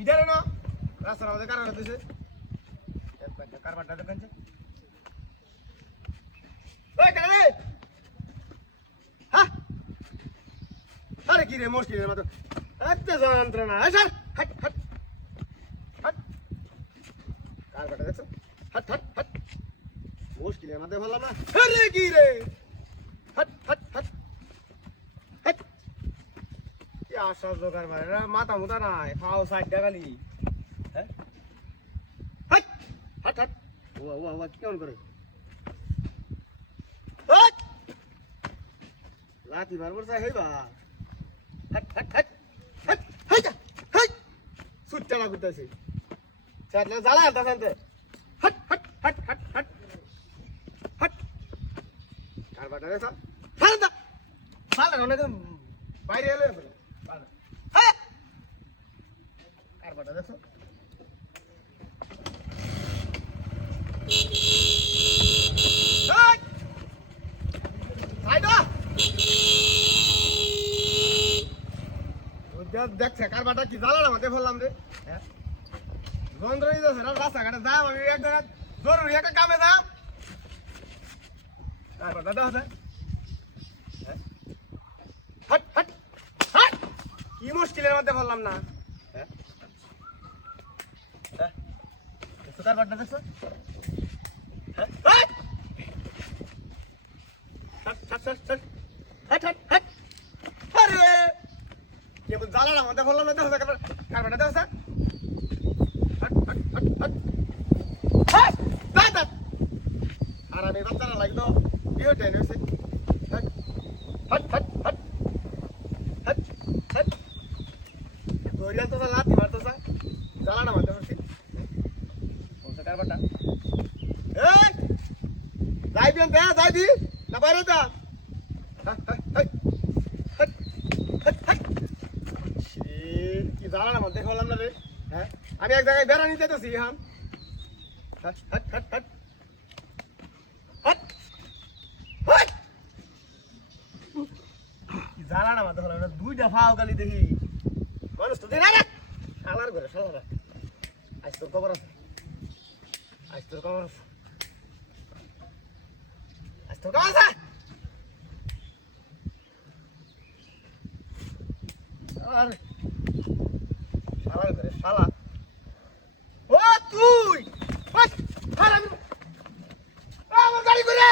ইধারে না রাস্তার মধ্যে কারণ হতেছে কারবারটা দেখাচ্ছে ওই কেন রে হ্যাঁ আরে কি রে মুশকিলের মতো এত যন্ত্রণা স্যার হাট হাট হাট কারবারটা দেখছো হাট হাট হাট মুশকিলের মধ্যে বললাম না আরে কি রে হাট হাট হাট হাট কি আশ্চর্য কারবার মাথা মুথা নাই খাও সাইড ডাগালি হ্যাঁ হাট হাট হাট ও কেমন করে লাঠি মারবার চাই হইবা হাট হাট হাট হাট হাট হাট সুচ্চা না করতেছি চাটলে জ্বালা আনতে আনতে হাট হাট হাট হাট হাট হাট কারবারটা দেখো ছাড়েন দা ছাড়েন অনেক বাইরে এলে হ্যাঁ কারবারটা দেখো দেখছে কারবারটা কি জ্বালানো মাঠে ফেললাম রে হ্যাঁ যন্ত্রণী যাচ্ছে রাস্তাঘাটে যাম আমি এক জায়গায় জরুরি একটা কামে যাম কারবারটা দেখো হাট হাট হাট কি মুশকিলের মধ্যে ফেললাম না হ্যাঁ কারবারটা দেখছো হ্যাঁ হাট হাট হাট হাট হাট হাট আরে কেবল জ্বালানো মাথা ফেললাম না দেখো কারবারটা দেখো স্যার হাট হাট হাট হাট হাট দাদা আর আমি বাচ্চারা লাগতো বিয়ে টাইম হয়েছে হাট হাট হাট হাট হাট হাট দরিয়াল তো লাথি মারতো স্যার জ্বালানো মাথা ফেলছি বলছে কারবারটা এই যাইবি দে যাইবি না বাইরে যা হাট হাট হাট হাট হাট হাট কি জ্বালানো মাথা ফেললাম না রে হ্যাঁ আমি এক জায়গায় বেড়ানি যেতেছি হাম হাট হাট হাট হাট হাট হাট কি জ্বালানো মাথা ফেললাম না দুইটা ফাও গালি দেখি মানুষ তো দিন শালার ঘরে শালারা আজ তোর খবর আছে আজ তোর খবর আছে আজ তোর খবর আছে শালার ঘরে শালা ও তুই আমার গাড়ি করে